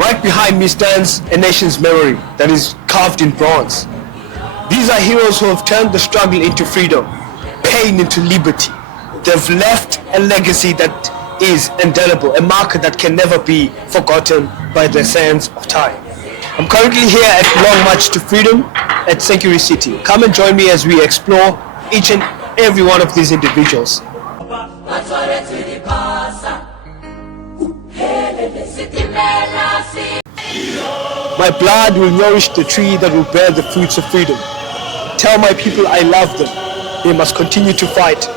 Right behind me stands a nation's memory that is carved in bronze. These are heroes who have turned the struggle into freedom, pain into liberty. They've left a legacy that is indelible, a marker that can never be forgotten by the sands of time. I'm currently here at Long March to Freedom at Senkuri City. Come and join me as we explore each and every one of these individuals. My blood will nourish the tree that will bear the fruits of freedom. Tell my people I love them. They must continue to fight.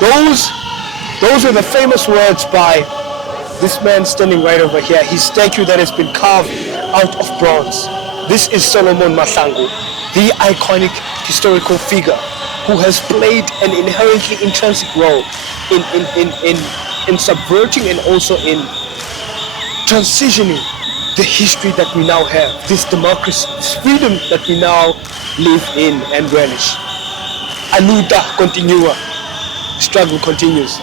Those are the famous words by this man standing right over here. His statue that has been carved out of bronze. This is Solomon Mahlangu, the iconic historical figure who has played an inherently intrinsic role in subverting and also in transitioning the history that we now have, this democracy, this freedom that we now live in and relish. Aluta continua, struggle continues.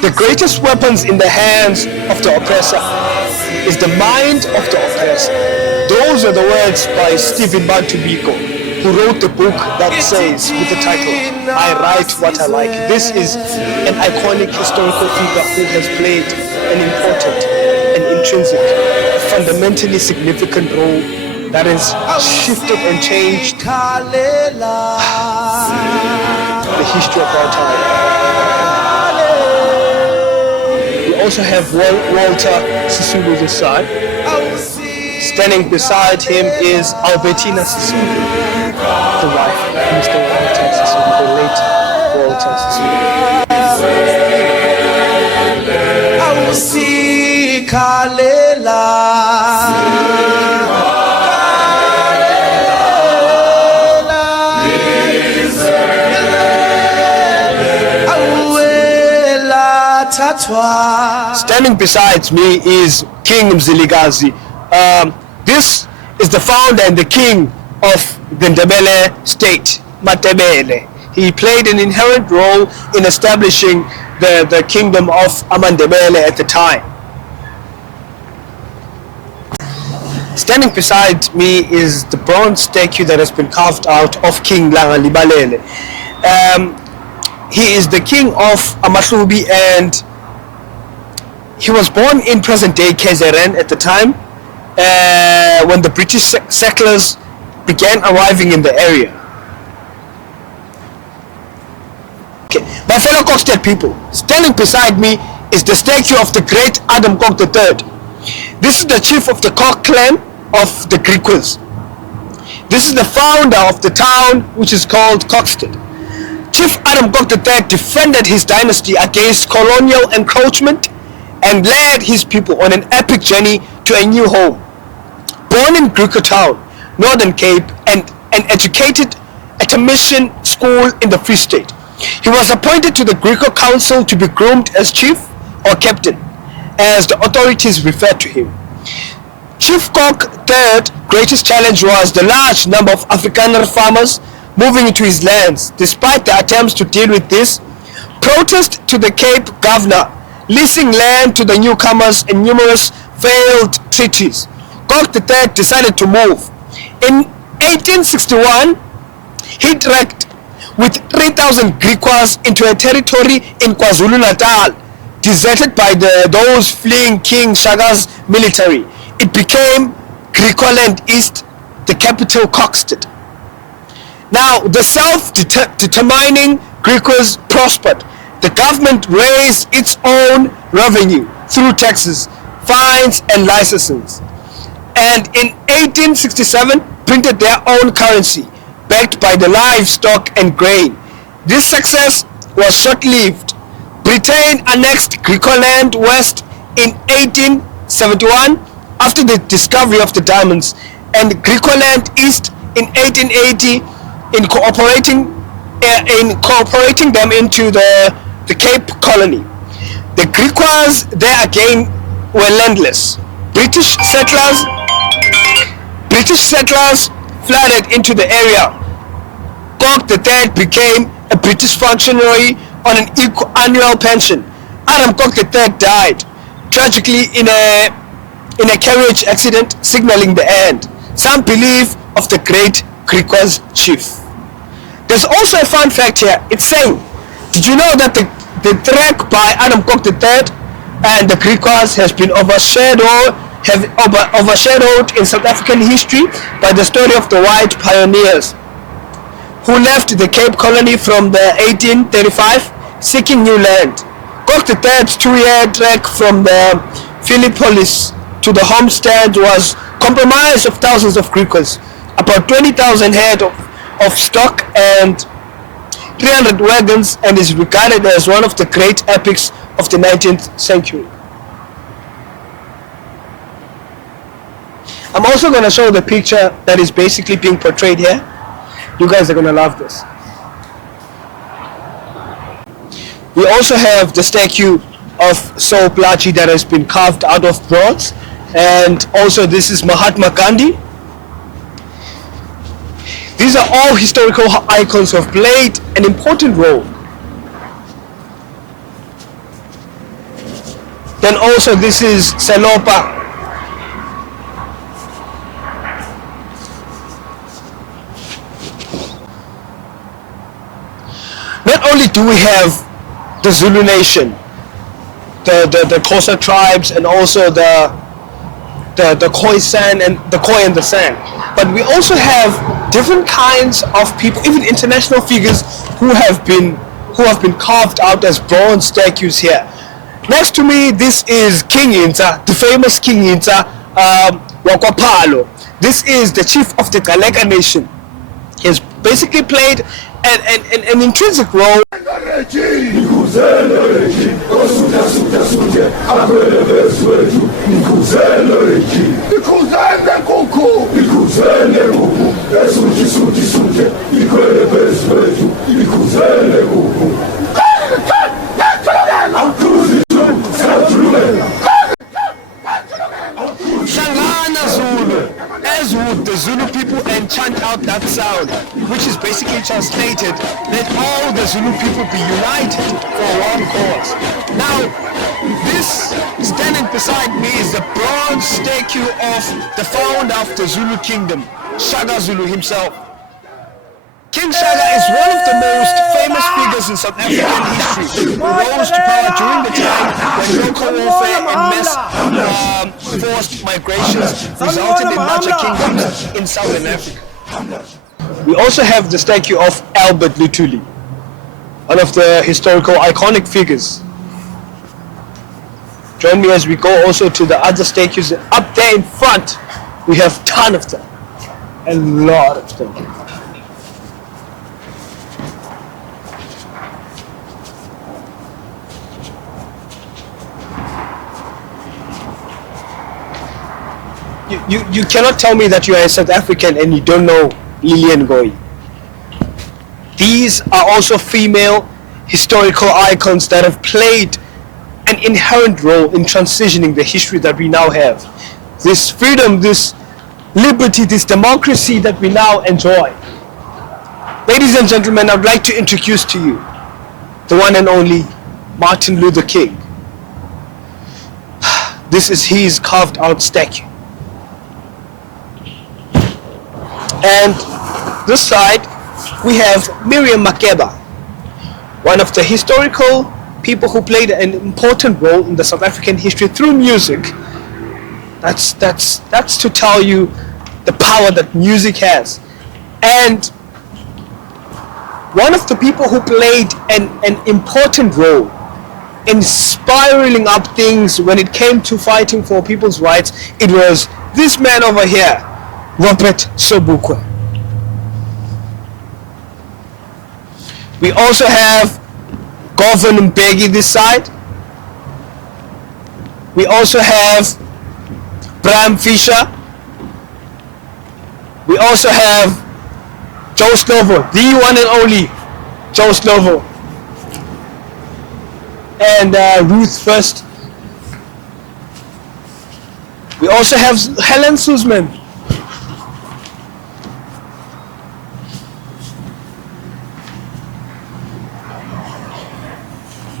The greatest weapons in the hands of the oppressor is the mind of the oppressor. Those are the words by Stephen Bantu Biko, who wrote the book that says, with the title, I Write What I Like. This is an iconic historical figure who has played an important and intrinsic, fundamentally significant role that has shifted and changed the history of our time. We also have Walter Sisulu the son. Standing beside him is Albertina Sisulu, the wife of Mr. Walter Sisulu, the late Walter Standing beside me is King Mzilikazi. This is the founder and the king of the Ndebele state, Matebele. He played an inherent role in establishing the kingdom of Amandebele at the time. Standing beside me is the bronze statue that has been carved out of King Langalibalele. He is the king of Amahlubi, and he was born in present-day KZN at the time when the British settlers began arriving in the area. Okay. My fellow Kokstad people, standing beside me is the statue of the great Adam Kok III. This is the chief of the Kok clan of the Griquas. This is the founder of the town which is called Kokstad. Chief Adam Kok III defended his dynasty against colonial encroachment and led his people on an epic journey to a new home. Born in Griqua Town, Northern Cape, and educated at a mission school in the Free State, he was appointed to the Griqua Council to be groomed as chief or captain, as the authorities referred to him. Chief Kok III's greatest challenge was the large number of Afrikaner farmers moving into his lands. Despite the attempts to deal with this, protest to the Cape governor, leasing land to the newcomers, and numerous failed treaties, Kok III decided to move. In 1861, he trekked with 3,000 Griquas into a territory in KwaZulu-Natal, deserted by those fleeing King Shaka's military. It became Griqualand East, the capital Kokstad. Now, the self-determining Griquas prospered. The government raised its own revenue through taxes, fines, and licenses. And in 1867, printed their own currency, backed by the livestock and grain. This success was short-lived. Britain annexed Griqualand West in 1871 after the discovery of the diamonds, and Griqualand East in 1880 incorporating them into the Cape colony. The Griquas there again were landless. British settlers British settlers flooded into the area. Kok III became a British functionary on an annual pension. Adam Kok III died tragically in a carriage accident, signaling the end, some believe, of the great Griquas chief. There's also a fun fact here. It's saying, did you know that the track by Adam Kok III and the Griquas has been overshadowed in South African history by the story of the white pioneers who left the Cape Colony from the 1835 seeking new land. Kok III's 2-year trek from the Philippolis to the homestead was comprised of thousands of Griquas, about 20,000 head of stock and 300 wagons, and is regarded as one of the great epics of the 19th century. I'm also going to show the picture that is basically being portrayed here. You guys are going to love this. We also have the statue of Saul Plaatje that has been carved out of bronze, and also this is Mahatma Gandhi. These are all historical icons who have played an important role. Then also this is Selopa. Not only do we have the Zulu nation, the Xhosa tribes, and also the Khoisan and the Khoi and the San, but we also have different kinds of people, even international figures who have been carved out as bronze statues here. Next to me, this is King Inta, the famous King Inta Wakwaphalo. This is the chief of the Galeka nation. He has basically played an intrinsic role. Shalana Zulu, as would the Zulu people, and chant out that sound, which is basically translated, let all the Zulu people be united for one cause. Now, this standing beside me is the bronze statue of the founder of the Zulu kingdom, Shaka Zulu himself. King Shaka is one of the most famous figures in South African history, who rose to power during the time when local warfare and mass forced migrations resulted in larger kingdoms in Southern Africa. We also have the statue of Albert Luthuli, one of the historical iconic figures. Join me as we go also to the other statues up there in front. We have a ton of them, a lot of them. You cannot tell me that you are a South African and you don't know Lilian Ngoyi. These are also female historical icons that have played an inherent role in transitioning the history that we now have. This freedom, this liberty, this democracy that we now enjoy. Ladies and gentlemen, I'd like to introduce to you the one and only Martin Luther King. This is his carved out statue. And this side, we have Miriam Makeba, one of the historical people who played an important role in the South African history through music. That's to tell you the power that music has. And one of the people who played an important role in spiraling up things when it came to fighting for people's rights, it was this man over here, Robert Sobukwe. We also have Govan Mbeki this side. We also have Bram Fischer. We also have Joe Slovo, the one and only Joe Slovo. And Ruth First. We also have Helen Suzman.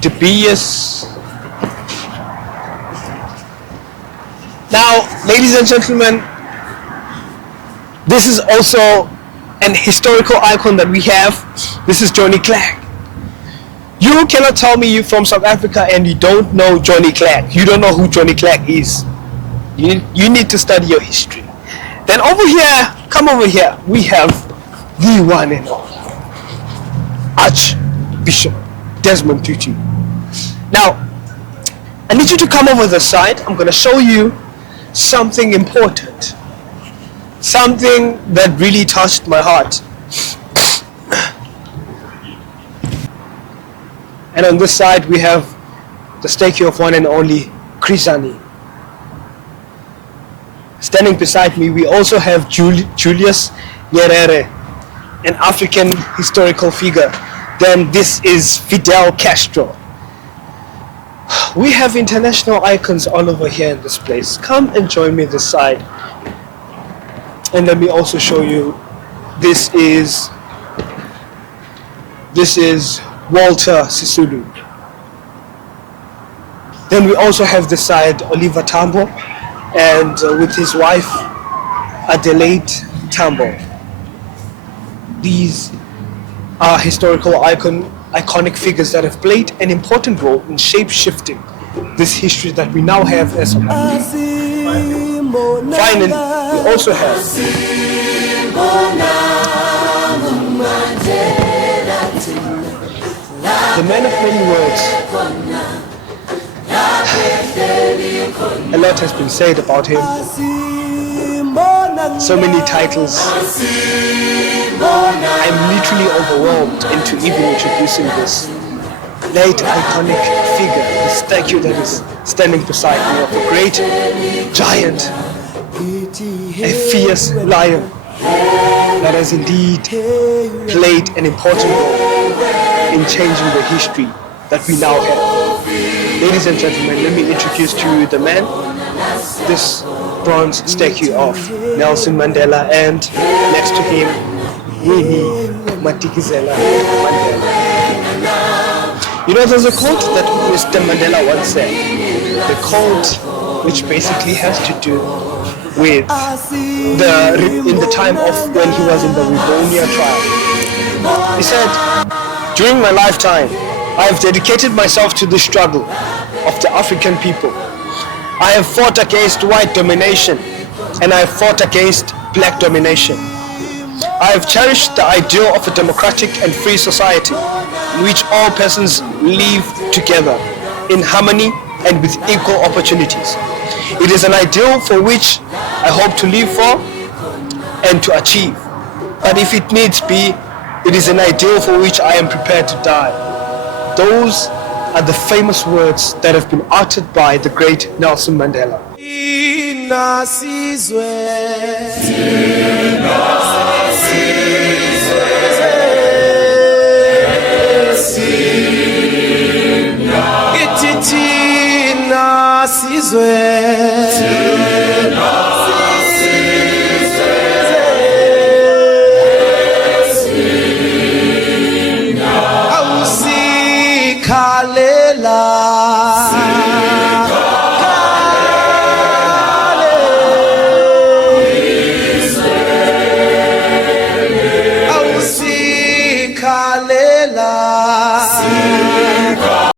De Beers. Now, ladies and gentlemen, this is also an historical icon that we have. This is Johnny Clegg. You cannot tell me you're from South Africa and you don't know Johnny Clegg. You don't know who Johnny Clegg is. You need to study your history. Then over here, come over here, we have the one and only Archbishop Desmond Tutu. Now, I need you to come over the side. I'm going to show you something important. Something that really touched my heart. And on this side we have the statue of one and only Chris Hani. Standing beside me we also have Julius Nyerere, an African historical figure. Then this is Fidel Castro. We have international icons all over here in this place. Come and join me this side. And let me also show you, this is Walter Sisulu. Then we also have this side Oliver Tambo, and with his wife Adelaide Tambo. These are historical iconic figures that have played an important role in shape-shifting this history that we now have as a country. Finally, we also have the man of many words. A lot has been said about him. So many titles. I'm literally overwhelmed into even introducing this late iconic figure, the statue that is standing beside me of a great giant, a fierce lion that has indeed played an important role in changing the history that we now have. Ladies and gentlemen, let me introduce to you the man, this bronze statue of Nelson Mandela, and next to him, Winnie Madikizela Mandela. You know, there's a quote that Mr. Mandela once said, the quote which basically has to do with in the time of when he was in the Rivonia trial. He said, during my lifetime, I have dedicated myself to the struggle of the African people. I have fought against white domination and I have fought against black domination. I have cherished the ideal of a democratic and free society in which all persons live together in harmony and with equal opportunities. It is an ideal for which I hope to live for and to achieve. But if it needs be, it is an ideal for which I am prepared to die. Those are the famous words that have been uttered by the great Nelson Mandela.